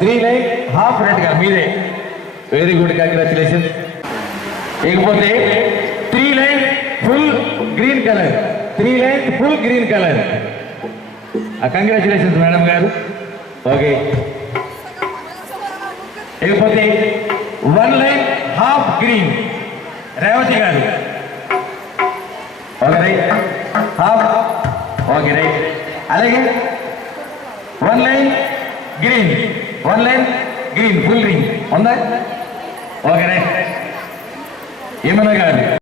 3 line half red గా మీదే. Very good, congratulation. ఇకపోతే 3 line full green colour, 3 line full green colour. Congratulations madam గారు. Okay. ఇకపోతే 1 line half green Revathi garu. Okay right, half. Okay right. అలాగే 1 line green, 1 line green full ring ఉందా? Okay right. ఏమన్నా గారు